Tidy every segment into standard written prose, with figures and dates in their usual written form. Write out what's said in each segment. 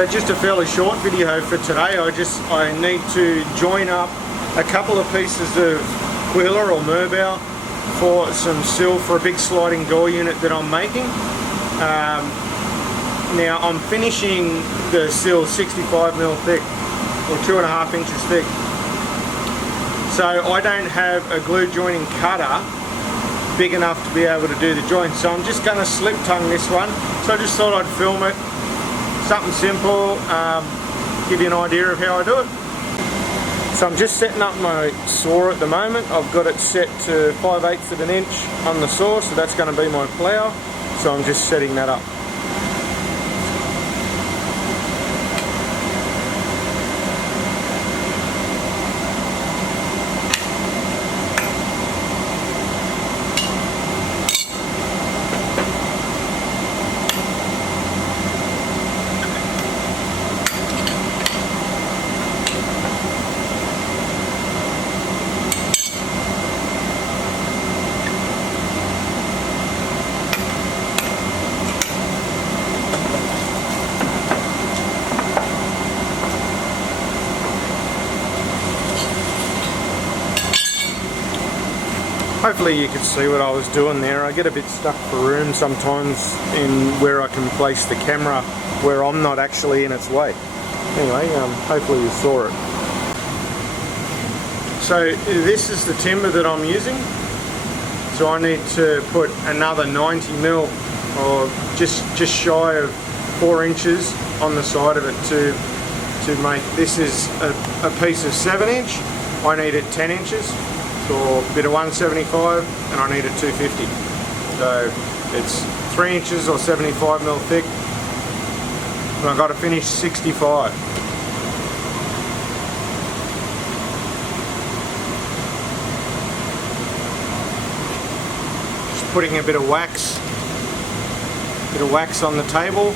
So just a fairly short video for today. I need to join up a couple of pieces of Quilla or Merbau for some sill for a big sliding door unit that I'm making. Now I'm finishing the sill 65mm thick, or 2.5 inches thick. So I don't have a glue joining cutter big enough to be able to do the joint. So I'm just going to slip tongue this one. So I just thought I'd film it. Something simple, give you an idea of how I do it. So I'm just setting up my saw at the moment. I've got it set to 5/8 of an inch on the saw, so that's going to be my plough. So I'm just setting that up. Hopefully you can see what I was doing there. I get a bit stuck for room sometimes in where I can place the camera where I'm not actually in its way. Anyway, hopefully you saw it. So this is the timber that I'm using. So I need to put another 90mm or just shy of 4 inches on the side of it to make, this is a piece of 7-inch. I need it 10 inches. Or a bit of 175 and I need it 250. So it's 3 inches or 75mm thick. And I've got to finish 65. Just putting a bit of wax on the table.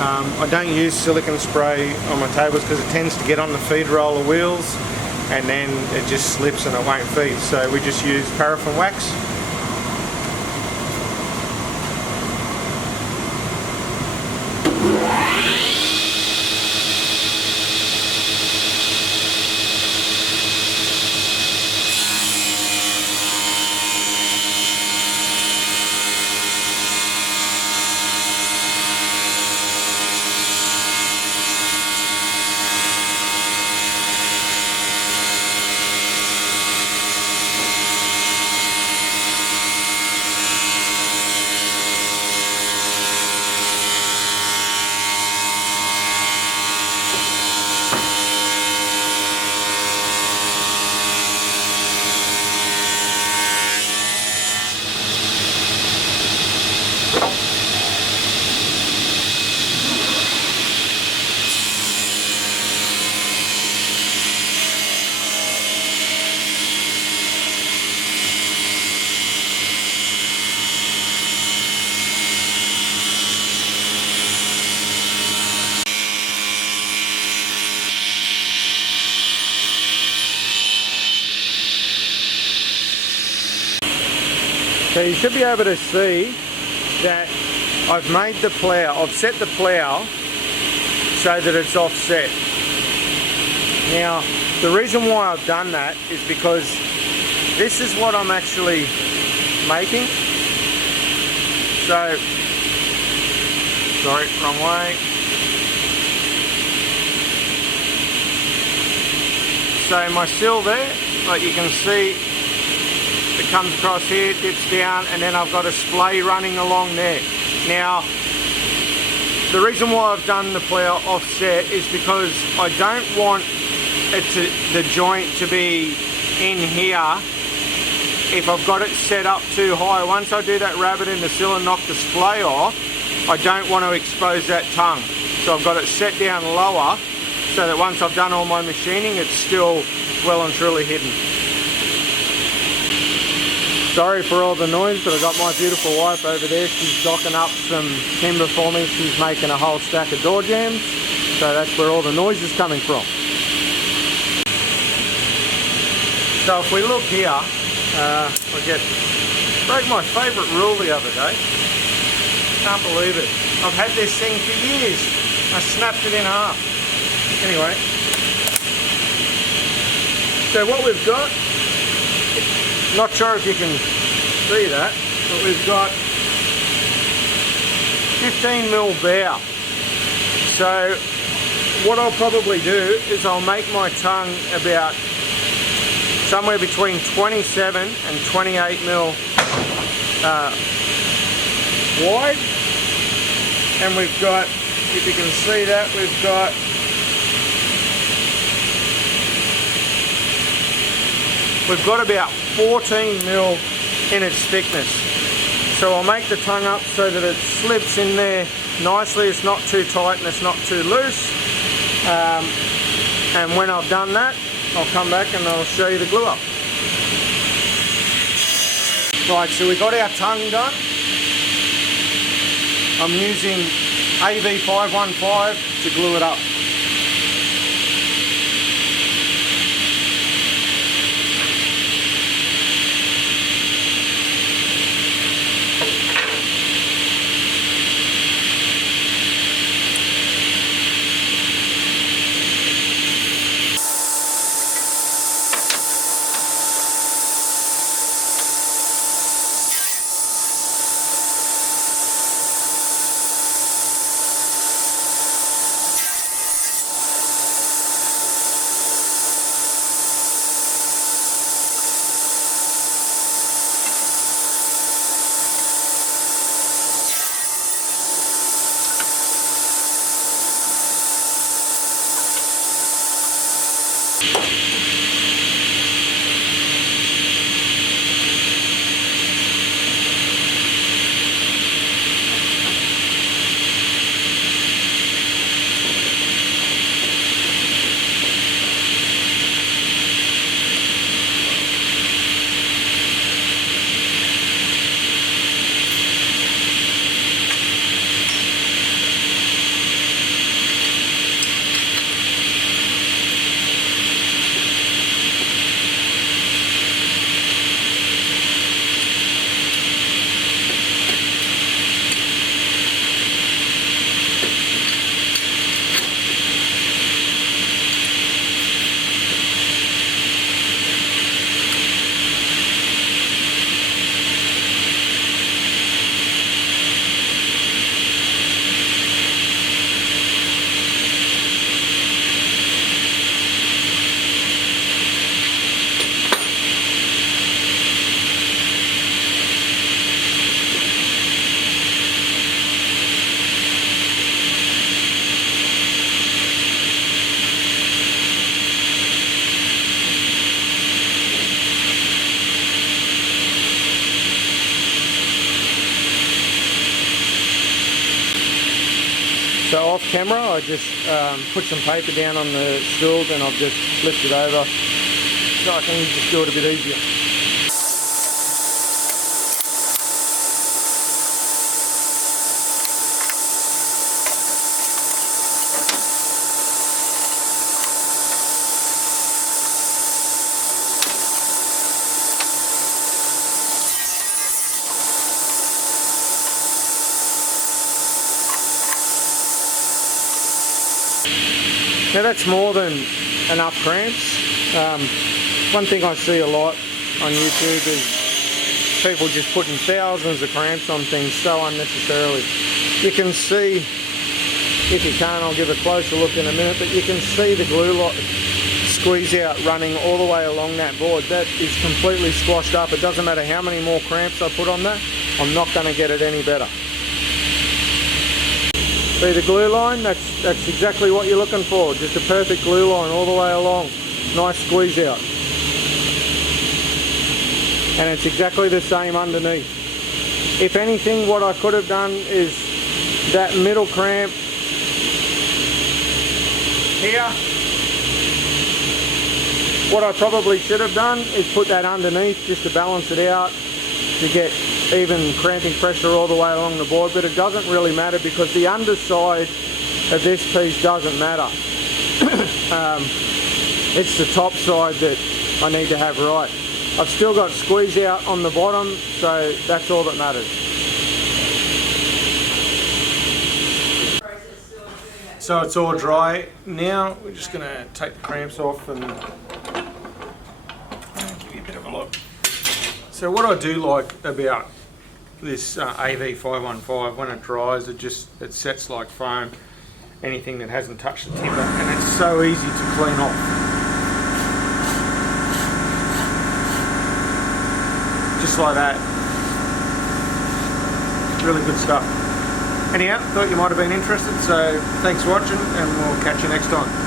I don't use silicone spray on my tables because it tends to get on the feed roller wheels and then it just slips and it won't feed. So we just use paraffin wax. So you should be able to see that I've made the plough, I've set the plough so that it's offset. Now, the reason why I've done that is because this is what I'm actually making. So, sorry, wrong way. So my sill there, like you can see, it comes across here, dips down, and then I've got a splay running along there. Now, the reason why I've done the plough offset is because I don't want the joint to be in here if I've got it set up too high. Once I do that rabbit in the sill and knock the splay off, I don't want to expose that tongue. So I've got it set down lower so that once I've done all my machining, it's still well and truly hidden. Sorry for all the noise, but I've got my beautiful wife over there. She's docking up some timber for me. She's making a whole stack of door jambs. So that's where all the noise is coming from. So if we look here, I broke my favourite rule the other day. Can't believe it. I've had this thing for years. I snapped it in half. Anyway, so what we've got, not sure if you can see that, but we've got 15mm bow. So what I'll probably do is I'll make my tongue about somewhere between 27 and 28mm wide, and we've got, if you can see that, we've got about 14mm in its thickness. So I'll make the tongue up so that it slips in there nicely. It's not too tight and it's not too loose. And when I've done that, I'll come back and I'll show you the glue up. Right, so we got our tongue done. I'm using AV515 to glue it up. So off camera, I just put some paper down on the stools and I've just flipped it over so I can just do it a bit easier. Now that's more than enough cramps. One thing I see a lot on YouTube is people just putting thousands of cramps on things so unnecessarily. You can see, if you can, I'll give a closer look in a minute, but you can see the glue squeeze out running all the way along that board. That is completely squashed up. It doesn't matter how many more cramps I put on that, I'm not going to get it any better. See the glue line? That's exactly what you're looking for. Just a perfect glue line all the way along. Nice squeeze out. And it's exactly the same underneath. If anything, what I could have done is that middle cramp here. What I probably should have done is put that underneath just to balance it out, to get even cramping pressure all the way along the board, but it doesn't really matter because the underside of this piece doesn't matter. It's the top side that I need to have right. I've still got squeeze out on the bottom, so that's all that matters. So it's all dry now. We're just going to take the clamps off and give you a bit of a look. So what I do like about this AV515, when it dries, it sets like foam, anything that hasn't touched the timber, and it's so easy to clean off. Just like that. Really good stuff. Anyhow, thought you might have been interested, so thanks for watching, and we'll catch you next time.